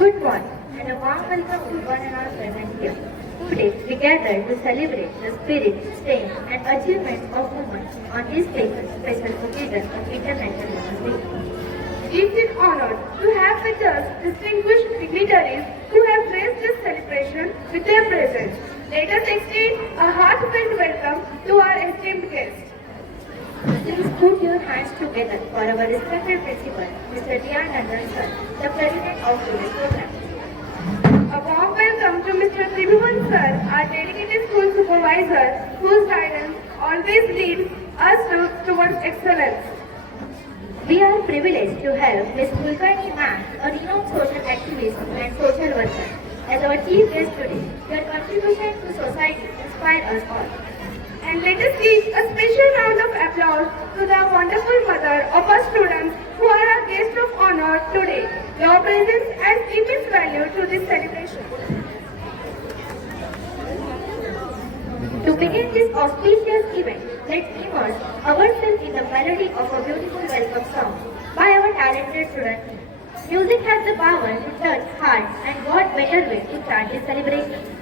Good morning and a warm welcome to one and all present here. Today we gather to celebrate the spirit, strength and achievements of women on this special occasion of International Women's Day. We feel honored to have with us distinguished dignitaries who have graced this celebration with their presence. Let us extend a heartfelt welcome to our esteemed guests. Please put your hands together for our respected principal, Mr. Dian Nandan sir, the president of today's program. A warm welcome to Mr. Tribhuvan sir, our dedicated school supervisor, whose guidance always leads us towards excellence. We are privileged to have Ms. Kulkarni ma'am, a renowned social activist and social worker, as our chief guest today. Your contribution to society inspired us all. And let us give a special round of applause to the wonderful mother of our students who are our guest of honor today. Your presence adds immense value to this celebration. To begin this auspicious event, let's immerse ourselves in the melody of a beautiful welcome song by our talented student team. Music has the power to touch hearts, and what better way to start this celebration?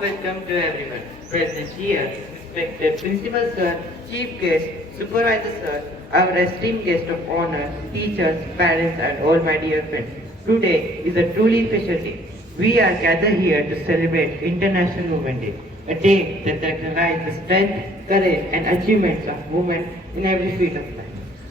warm welcome to everyone present here, respected Principal Sir, Chief Guest, Supervisor Sir, our esteemed guest of honor, teachers, parents and all my dear friends. Today is a truly special day. We are gathered here to celebrate International Women's Day, a day that recognizes the strength, courage and achievements of women in every field of life.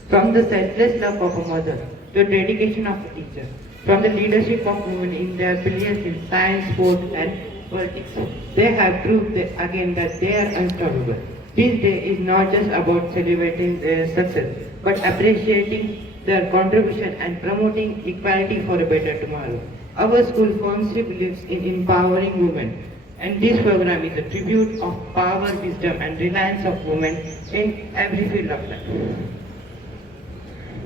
From the selfless love of a mother to the dedication of a teacher, from the leadership of women in their brilliance in science, sport and politics, they have proved again that they are unstoppable. This day is not just about celebrating their success, but appreciating their contribution and promoting equality for a better tomorrow. Our school firmly believes in empowering women, and this program is a tribute of power, wisdom and reliance of women in every field of life.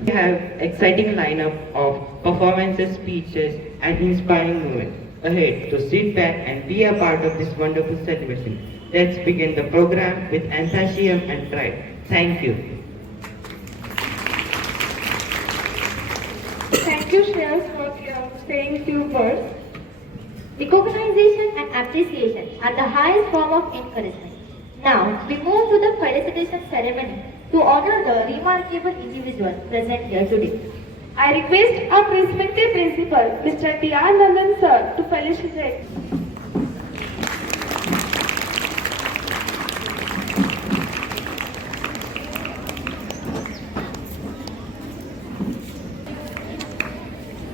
We have exciting lineup of performances, speeches and inspiring moments ahead, so sit back and be a part of this wonderful celebration. Let's begin the program with enthusiasm and pride. Thank you. Thank you, Shreyas, for saying few words. Recognition and appreciation are the highest form of encouragement. Now, we move to the felicitation ceremony to honor the remarkable individual present here today. I request our respected principal, Mr. T.R. Nandan sir, to felicitate.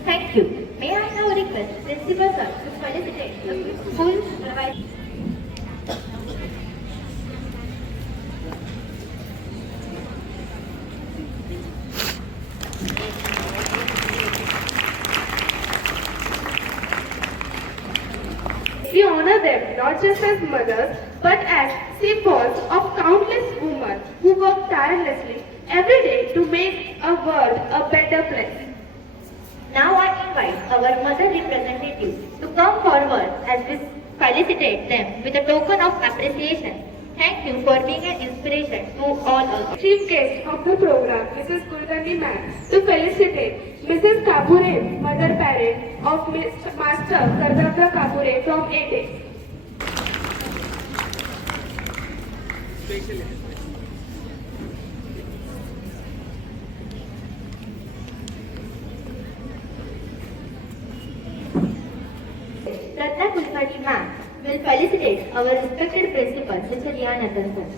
Thank you. May I now request Principal Sir to felicitate the school supervisor. We honor them not just as mothers, but as symbols of countless women who work tirelessly every day to make a world a better place. Now I invite our mother representative to come forward as we felicitate them with a token of appreciation. Thank you for being an inspiration to all us. Chief guest of the program, Mrs. Kulkarni ma'am, to felicitate Mrs. Kabure, mother parent of Master Sardar Kabure from ATEX. Ratna Kulkarni ma'am will felicitate our respected principal, Mr. Rian Anderson.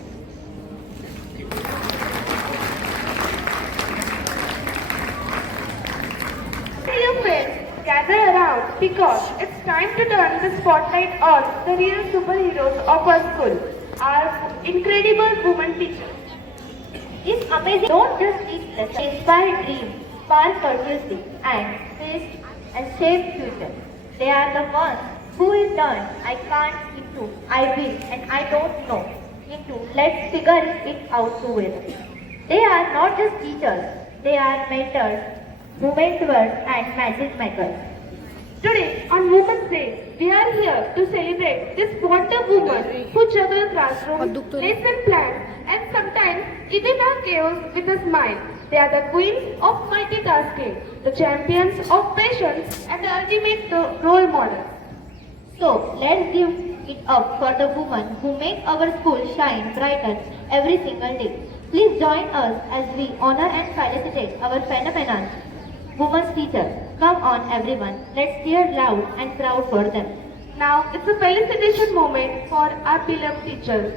Dear friends, gather around because it's time to turn the spotlight on the real superheroes of our school, our incredible women teachers. These amazing don't just teach lessons, they inspire dreams, spark curiosity, and shape future. They are the ones who in turn I can't into I will and I don't know into let's figure it out together. They are not just teachers, they are mentors, momenters and magic makers. Today, on Women's Day, we are here to celebrate this wonder woman who juggle classroom, lesson plans, and sometimes even our chaos with a smile. They are the queens of multitasking, the champions of patience, and the ultimate role models. So let's give it up for the women who make our school shine brighter every single day. Please join us as we honor and felicitate our phenomenal women's teachers. Come on everyone, let's cheer loud and proud for them. Now, it's a felicitation moment for our beloved teachers.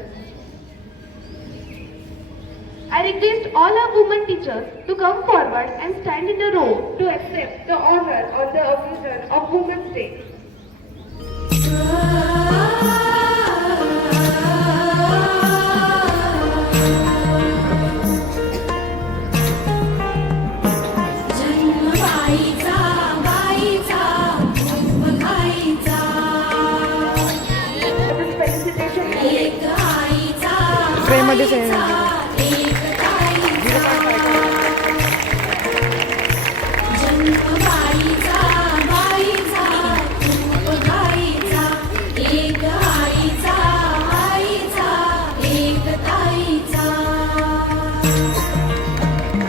I request all our women teachers to come forward and stand in a row to accept the honor on the occasion of Women's Day. This felicitation moment. फ्रेममध्येच आहे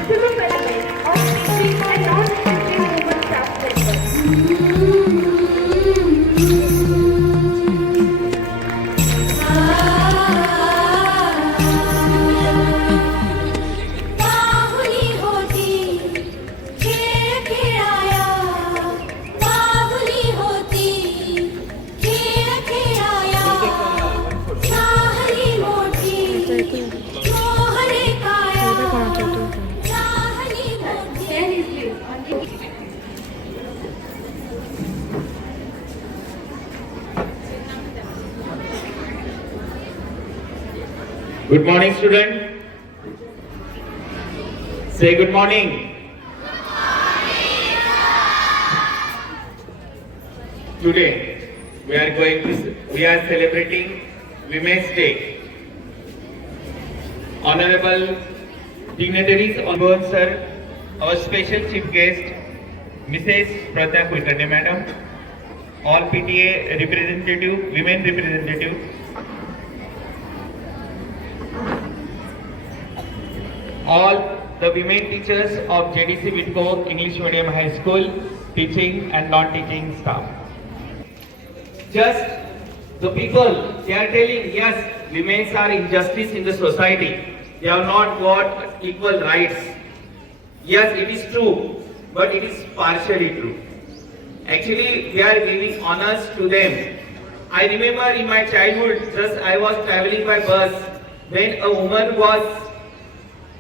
This is a celebration of teaching and non-teaching women staff members. Good morning, student. Say good morning. Today we are celebrating Women's Day. Honorable dignitaries on board, sir, our special chief guest, Mrs. Pratya Kulkarni madam, all PTA representative, women representative, all the women teachers of JDC Vidco English Medium High School, teaching and non-teaching staff. Just the people, they are telling, yes, women are injustice in the society. They have not got equal rights. Yes, it is true, but it is partially true. Actually, we are giving honors to them. I remember in my childhood, just I was traveling by bus, when a woman was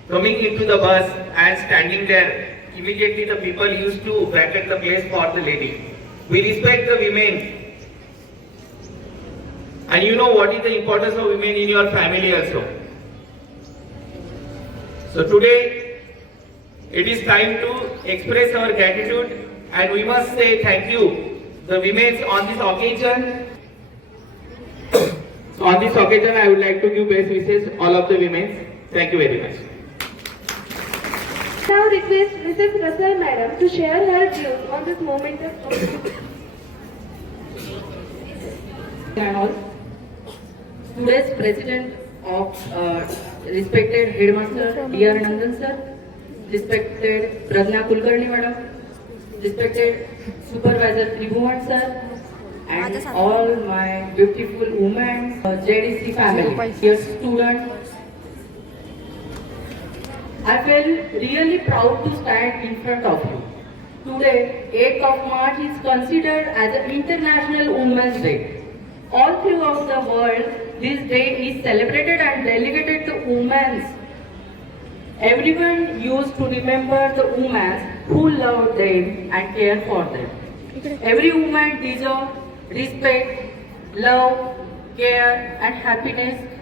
coming into the bus and standing there, immediately the people used to vacate the place for the lady. We respect the women. And you know what is the importance of women in your family also. So today, it is time to express our gratitude and we must say thank you, the women on this occasion. So on this occasion, I would like to give best wishes all of the women. Thank you very much. Now request Mrs. Russell Madam to share her views on this moment of and all. Today's president of respected headmaster D.R. Nandan sir, respected Pratya Kulkarni madam, respected supervisor Tribhuvan sir, and all my beautiful women, JDC family, dear students. I feel really proud to stand in front of you. Today, 8th of March is considered as an International Women's Day. All throughout the world, this day is celebrated and dedicated to women. Everyone used to remember the women who loved them and cared for them. Every woman deserves respect, love, care and happiness.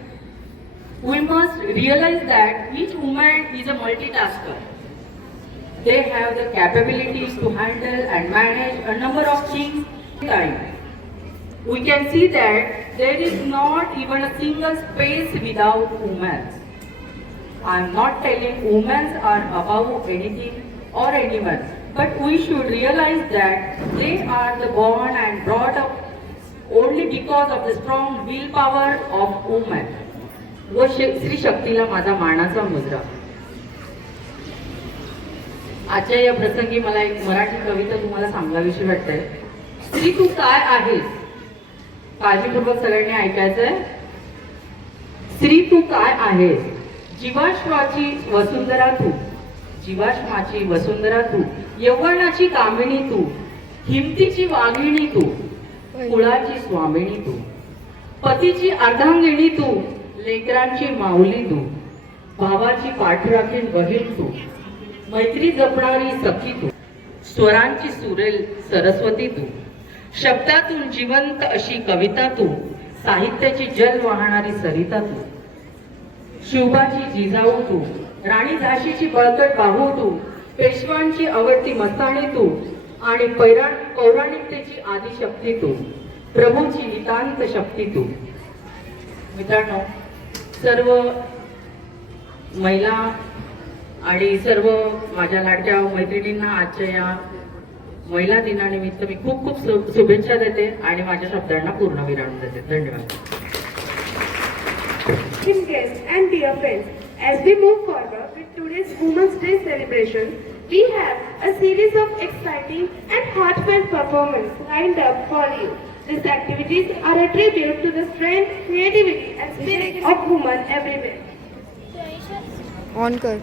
We must realize that each woman is a multitasker. They have the capabilities to handle and manage a number of things at a time. We can see that there is not even a single space without women. I am not telling women are above anything or anyone, but we should realize that they are the born and brought up only because of the strong willpower of women. व श्री शक्तीला माझा मानाचा मुजरा. आजच्या या प्रसंगी मला एक मराठी कविता तुम्हाला सांगावीशी वाटते. स्त्री तू काय आहेस? काळजीपूर्वक सगळ्यांनी ऐकायचंय. स्त्री तू काय आहेस? जीवाश्माची वसुंधरा तू, जीवाश्माची वसुंधरा तू, यौवनाची कामिनी तू, हिमतीची वाघिणी तू, कुळाची स्वामिनी तू, पतीची अर्धांगिणी तू, लेकरांची माऊली तू, भावाची पाठराखीण बहीण तू, मैत्री जपणारी सखी तू, स्वरांची सुरेल सरस्वती तू, शब्दातून जिवंत अशी कविता तू, साहित्याची जल वाहणारी सरिता तू, शिवबाची जिजाऊ तू, राणी झाशीची बळकट बाहू तू, पेशवांची आवडती मस्तानी तू आणि पौराणिकतेची आदिशक्ती तू, प्रभूची नितांत शक्ती तू. मित्रांनो, सर्व महिला आणि सर्व माझ्या लाडक्या मैत्रिणींना आजच्या या महिला दिनानिमित्त मी खूप खूप शुभेच्छा देते आणि माझ्या शब्दांना पूर्णविराम देते. धन्यवाद. guests and dear friends, as we move forward with today's Women's Day celebration, we have a series of exciting and heartfelt performances lined up for you. These activities are a tribute to the strength, creativity and spirit of women everywhere. On kar.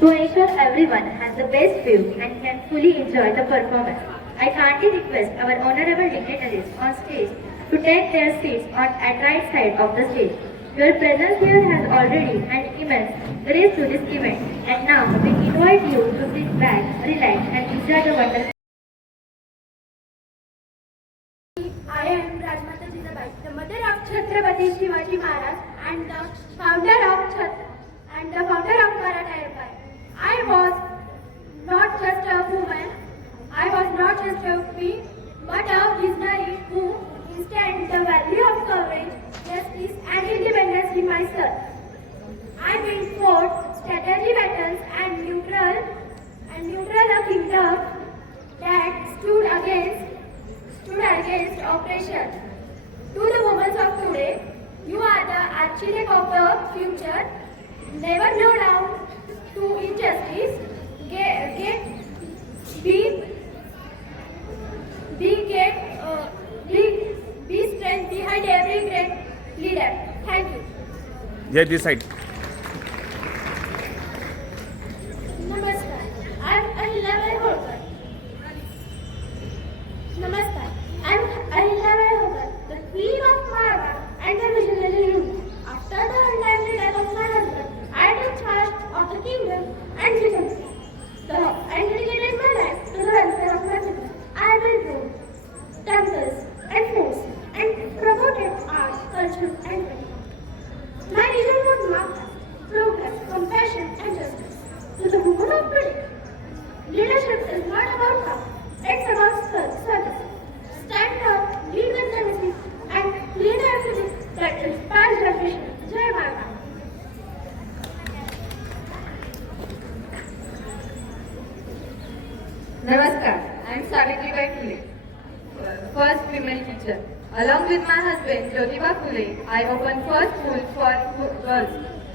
To ensure everyone has the best view and can fully enjoy the performance, I kindly request our honorable dignitaries on stage to take their seats at right side of the stage. Your presence here has already added immense grace to this event, and now we invite you to sit back, relax and enjoy the wonderful. I am Rajmata Jizabai, the mother of Chhatrapati Shivaji Maharaj and the Yeah, this side. Namaskar. I'm Ahilya Holkar. Namaskar. I'm Ahilya Holkar, the Queen of Marwa and the visionary ruler. After the untimely death of my husband, I took charge of the kingdom and citizens. I dedicated my life to the welfare of my people. I built roads, temples, and forts, and promoted art, culture, and faith. My vision was marked progress, compassion, and justice. To the woman of today, leadership is not about power, it's about service. Stand up, lead with honesty, and lead a message that inspires your vision. Jai Mata. Namaskar, I am Savitribai Phule, first female teacher. Along with my husband Jyotiba Phule, I opened first school for girls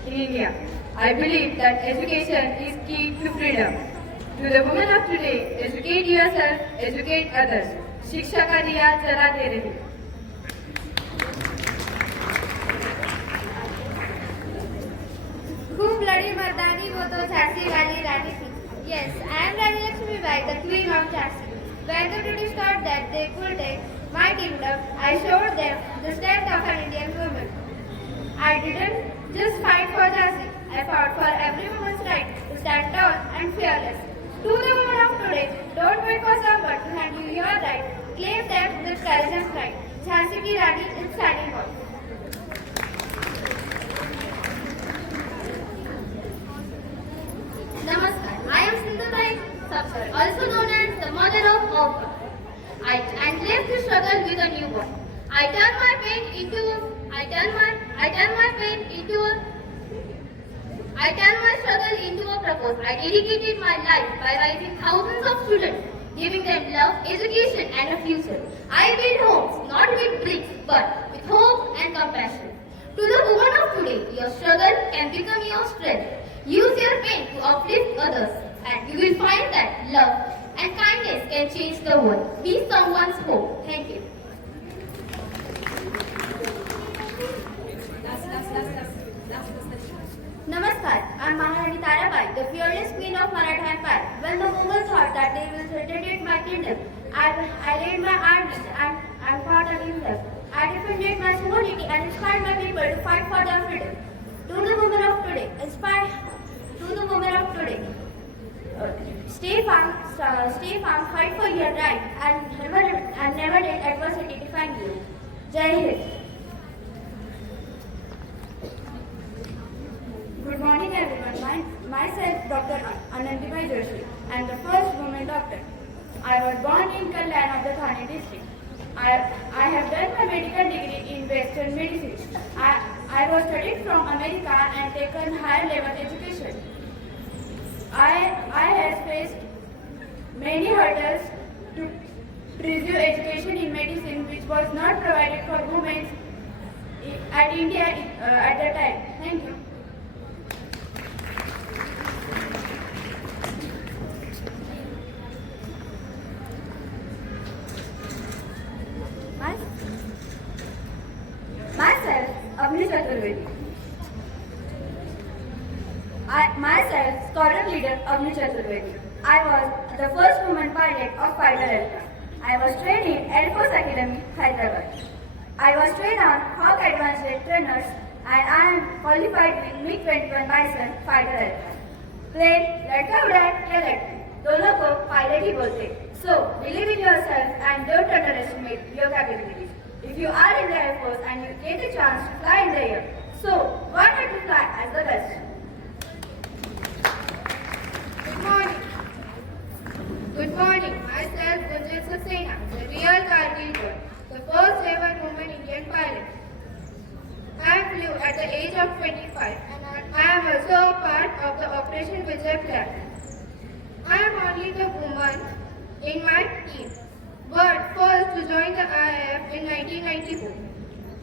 in India. I believe that education is key to freedom. To the women of today, educate yourself, educate others. शिक्षा का दिया जला दे रही. खूब लड़ी मर्दानी वो तो झांसी वाली रानी थी. Yes, I am Rani Lakshmi Bai, the Queen of Jhansi. When the British thought that they could take my kingdom, I showed them the strength of an Indian woman. I didn't just fight for Jhansi, I fought for every woman's right to stand tall and fearless. To the women of today, don't wait for someone to hand you your right. Claim them with courage and pride. Jhansi ki Rani is standing on. Namaskar, I am Sindhutai Sapsar, also known as the mother of all. And left the struggle with a newborn. I turn my pain into struggle into a purpose. I dedicated my life by raising thousands of students, giving them love, education and a future. I build homes, not with bricks, but with hope and compassion. To the woman of today, your struggle can become your strength. Use your pain to uplift others, and you will find that love and kindness can change the world. Be someone's hope. Thank you. Namaskar, I am Maharani Tarabai, the fearless queen of Maratha Empire. When the Mughals thought that they will threaten my kingdom, I led my armies and I fought against them. I defended my sovereignty and inspired my people to fight for their freedom. To the women of today, stay firm, fight for your right, and never let adversity define you. Jai Hind. Good morning everyone. Myself Dr. Anandibai Joshi. I am the first woman doctor. I was born in Kalyan of the Thane district. I have done my medical degree in Western medicine. I was studied from America and taken higher level education. I have faced many hurdles to pursue education in medicine which was not provided for women at India at that time. Thank you. Myself, Avni Chaturvedi. Myself, squadron leader Avni Chaturvedi. I was the first woman pilot of fighter aircraft. I was trained in Air Force Academy, Hyderabad. I was trained on Hawk Advanced Jet Trainers and I am qualified with MiG-21 Bison fighter aircraft. Plane, लड़का उड़ाए या लड़की, दोनों को pilot ही बोलते. So, believe in yourself and don't underestimate your capabilities. If you are in the Air Force and you get a chance to fly in the air, so why not to fly as the best? Good morning. Myself Gunjan Saxena, the real Kargil girl, the first ever woman Indian pilot. I flew at the age of 25 and I am also a part of the Operation Vijay plan. I am only the woman in my team, but first to join the IAF in 1994.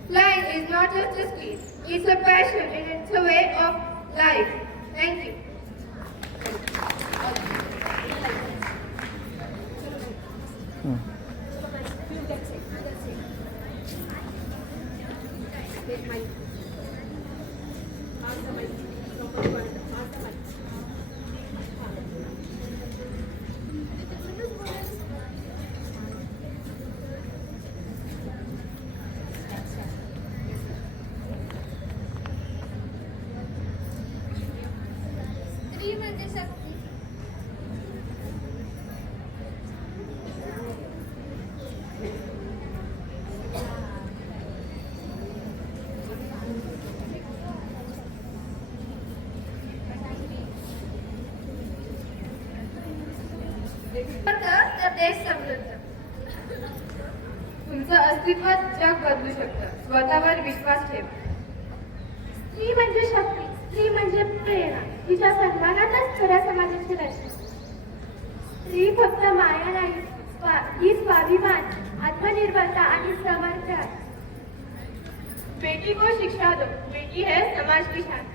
Flying is not just a skill, it's a passion and it's a way of life. Thank you. म्हणजे शक्ती. तर देश समृद्ध. तुमचं अस्तित्व जग बदलू शकतं. स्वतःवर विश्वास ठेवा. स्त्री म्हणजे शक्ती, स्त्री म्हणजे प्रेरणा. तिच्या सन्मानातच खऱ्या समाजाची रचना. स्त्री फक्त माया नाही, ही स्वाभिमान, आत्मनिर्भरता आणि समर्थ आहे. बेटी को शिक्षा दो, बेटी है समाज की शान.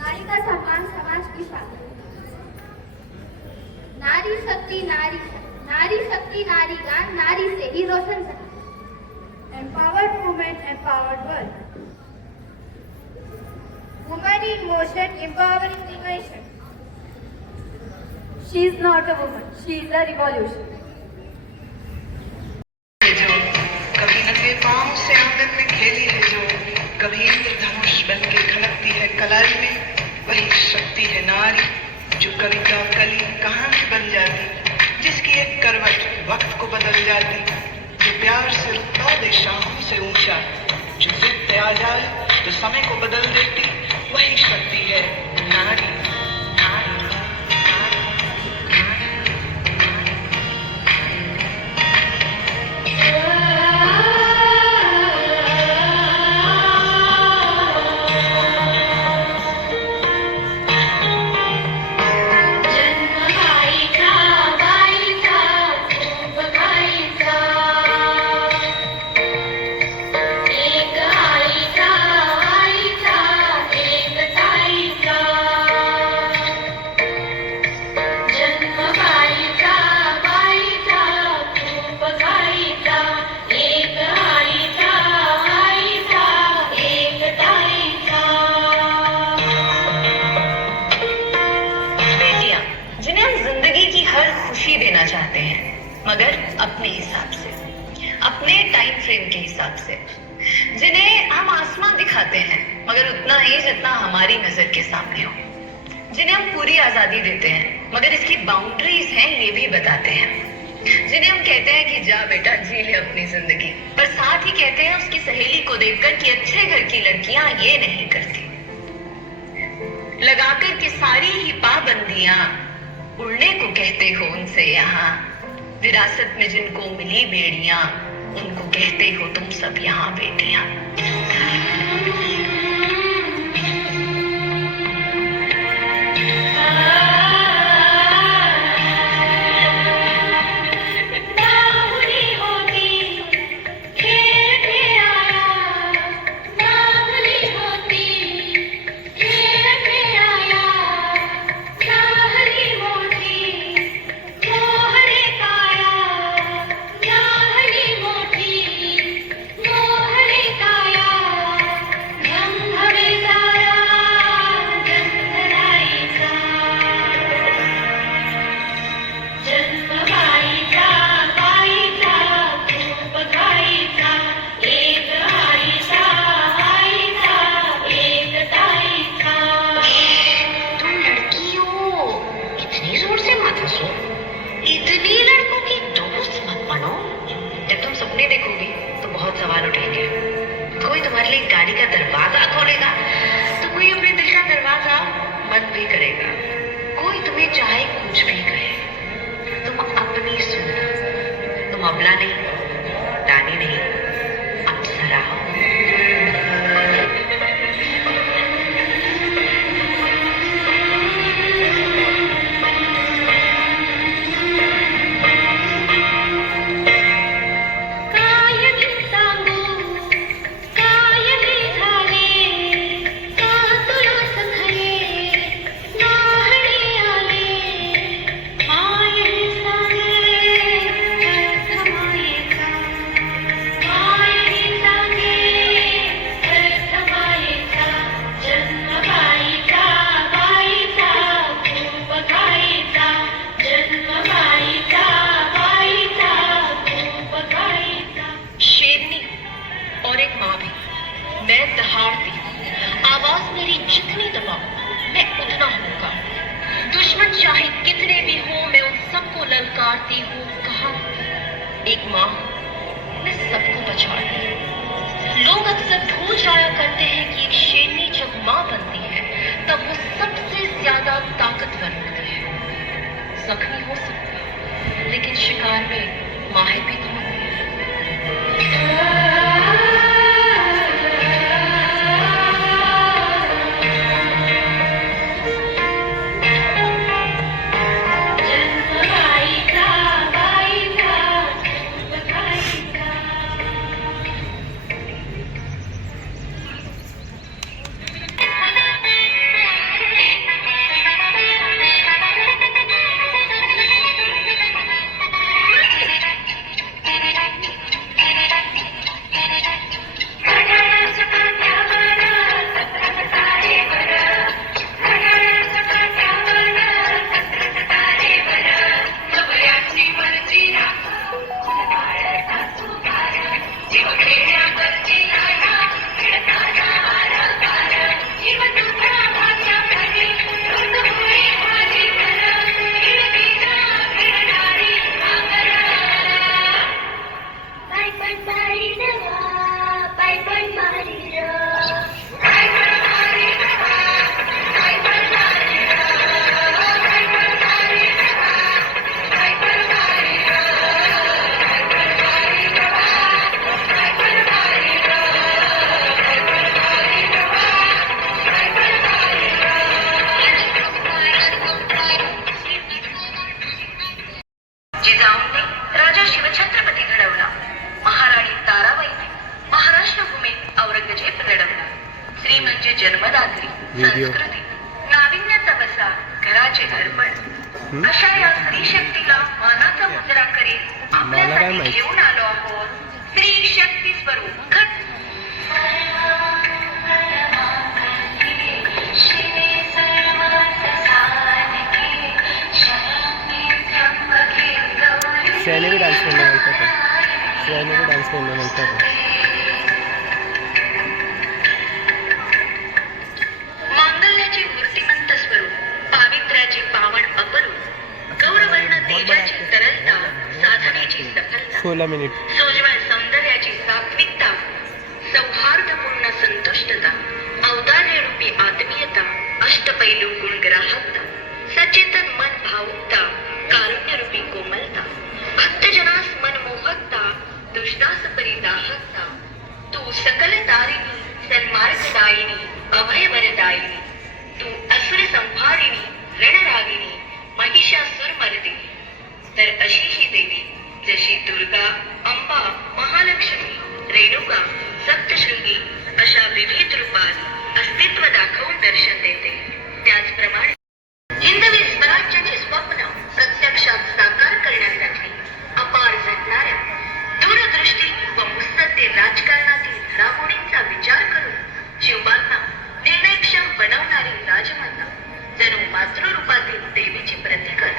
नारी का सम्मान, समाज की शान. नारी शक्ति नारी, नारी शक्ति नारी का नारी से ही रोशन है. Empowered women, empowered world. Woman in motion, empowering the nation. She is not a woman, she is a revolution. जो कभी नंगे पाँव से आंगन में खेली है, जो कभी इंद्रधनुष बन के खड़कती है कलाई में, वही शक्ति है नारी जो कविता कली कहानी बन जाती, जिसकी एक करवट वक्त को बदल जाती, जो प्यार से उठा दे शाहों से ऊंचा, जो जिद पे आ जाए तो समय को बदल देती, वही शक्ति है नारी. चाहते हैं, मगर अपने हिसाब से, अपने टाइम फ्रेम के हिसाब से, जिन्हें हम आसमान दिखाते हैं मगर उतना ही जितना हमारी नजर के सामने हो, जिन्हें हम पूरी आजादी देते हैं मगर इसकी बाउंड्रीज हैं ये भी बताते हैं, जिन्हें हम कहते हैं कि जा बेटा जी ले अपनी जिंदगी, पर साथ ही कहते हैं उसकी सहेली को देखकर कि अच्छे घर की लड़कियां ये नहीं करती, लगाकर के सारी ही पाबंदियां उड़ने को कहते हो उनसे यहाँ, विरासत में जिनको मिली बेड़ियां उनको कहते हो तुम सब यहाँ बेटियां. आती हूँ कहाँ, एक माँ मैं सबको बचा दी। लोग अक्सर भूल जाया करते हैं कि एक शेरनी जब माँ बनती है तब वो सबसे ज्यादा ताकतवर होती है। जख्मी हो सकती है लेकिन शिकार में माहिर भी तो होती है। जिजाऊने राजा शिवछत्रपती घडवला, महाराणी ताराबाईने महाराष्ट्र भूमीत औरंगजेब लढवला. स्त्री म्हणजे जन्मदात्री, संस्कृती, नाविन्याचा वसा, घराचे दर्पण. अशा या स्त्री शक्तीला मानाचा मुजरा करीत आपल्यासाठी घेऊन आलो आहोत स्त्री शक्ती स्वरूप घट. श्रेयाने भी डांस करने बोलता था, श्रेयाने भी डांस करने बोलता था. मांगल्याची मूर्तिमंत स्वरूप, पावित्र्याची पावन अपरूप, गौरवर्ण तेजाची तरलता, साधनेची सफलता, 16 मिनिट. सोज्वळ सौंदर्याची सात्विकता, सौहार्दपूर्ण संतुष्टता, औदार्यरूपी आत्मीयता, अष्टपैलू गुणग्राहकता, सचेतन मन भावुकता, कारुण्यरूपी कोमलता, भक्तजनास मनमोहकता, दुष्टास परिदाहकता. तू सकल तारिणी, सन्मार्गदायिनी, अभयवरदायिनी. तू असुर संहारिणी, रणरागिणी, महिषासुरमर्दिनी. तर अशी ही देवी जशी दुर्गा, अंबा, महालक्ष्मी, रेणुका, सप्तशृंगी अशा विविध रूपात अस्तित्व दाखवून दर्शन देते. त्याचप्रमाणे हिंदवी स्वराज्याचे स्वप्न प्रत्यक्षात साकार करण्यासाठी अपार झटणाऱ्या दूरदृष्टी व मुत्सद्दी राजकारणातील घडामोडींचा विचार करून शिवबांना निर्णयक्षम बनवणारी राजमाता, जणू मातृरूपातील देवीची प्रतीकच.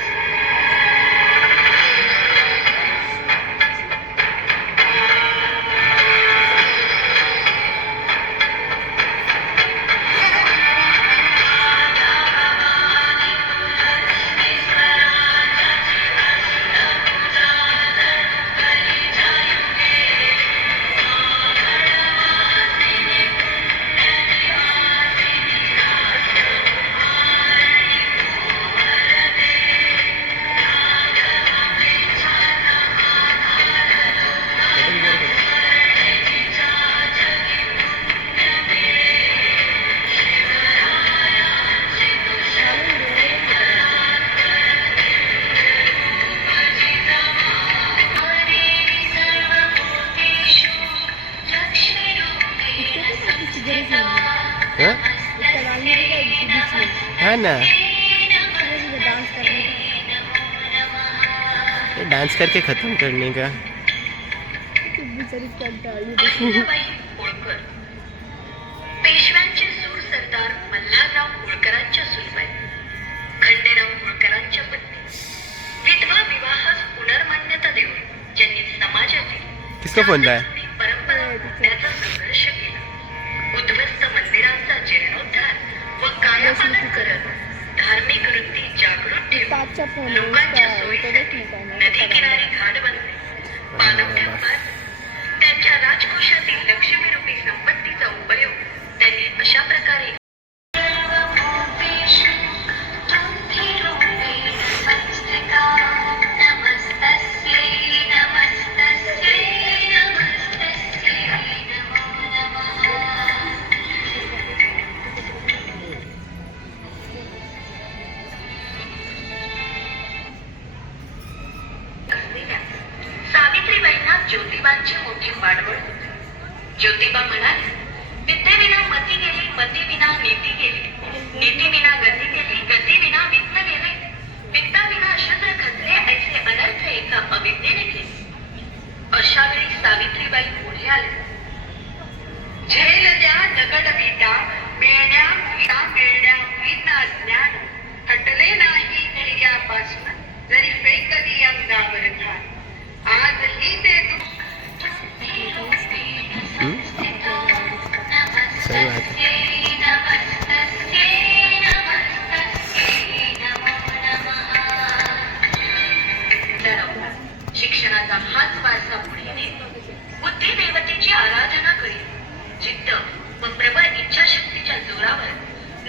है ना, डांस करके खत्म करने का. पेशव्यांचे सूर सरदार मल्हारराव होळकरांच्या सुलभाई, खंडेराव होळकरांच्या पत्नी, विधवा विवाहास पुनर्मान्यता देऊन ज्यांनी समाजातील किसका फोन रहा है? परंपरा जपण्याचा संघर्ष केला. उद्ध्वस्त मंदिरांचा जीर्णोद्धार व कायापालट करत धार्मिक वृत्ती जागृत ठेवून लोकांच्या नदी किनारी घाट बनते, पाणवठ्यावर त्यांच्या राजकोषातील लक्ष्मीरूपी संपत्तीचा उपयोग त्यांनी अशा प्रकारे सावित्रीबाईंना ज्योतिबांची मोठी वाढवड होती. ज्योतिबा म्हणाले, विद्येविना मती गेली, मतीविना नीती गेली, नीतीविना गती गेली, गतीविना वित्त गेले, वित्ताविना शूद्र खचले, ऐसे अनर्थ एका अविद्येने केले. अशा वेळी सावित्रीबाई पुढे आले. झेल द्या दगड विटा, मिळण्या विटा मिळण्या विना ज्ञान, हटले नाही धैर्यापासून, जरी फेकली अंगावर घाण. आज ही ते सही बात है. शिक्षणाचा हाच वारसा पुढे नेत बुद्धी देवतेची आराधना करीत, जिद्द व प्रबळ इच्छाशक्तीच्या जोरावर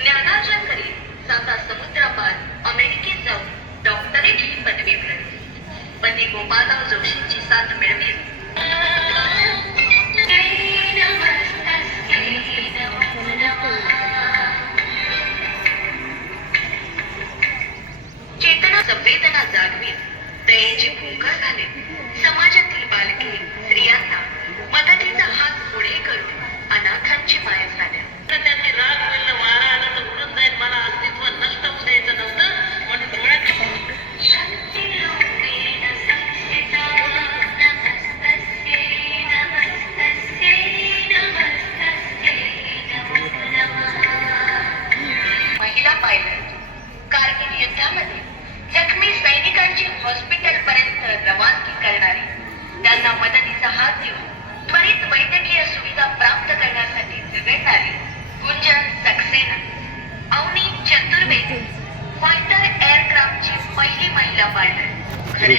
ज्ञानार्जन करीत साता समुद्रापार अमेरिकेत जाऊन डॉक्टरेट ही पदवी मिळवली. पती गोपालराव जोशींची साथ मिळवीत चेतना संवेदना जागवीत, दयेची पोकळ घालीत, समाजातील बालके स्त्रियांना मदतीचा हात पुढे करून अनाथांची माया झाल्या. त्यांनी राग मिळणं, वारा आला तर उडून जाईल, मला अस्तित्व नष्ट होऊ द्यायचं नव्हतं म्हणून डोळ्यात महिला पायलट कारगिल युद्धामध्ये जखमी सैनिकांची हॉस्पिटल पर्यंत रवानगी करणारी, त्यांना मदतीचा हात देऊन त्वरित वैद्यकीय सुविधा प्राप्त करण्यासाठी झगडणारी गुंजन सक्सेना, अवनी चतुर्वेदी फायटर एअरक्राफ्टची पहिली महिला पायलट. खरे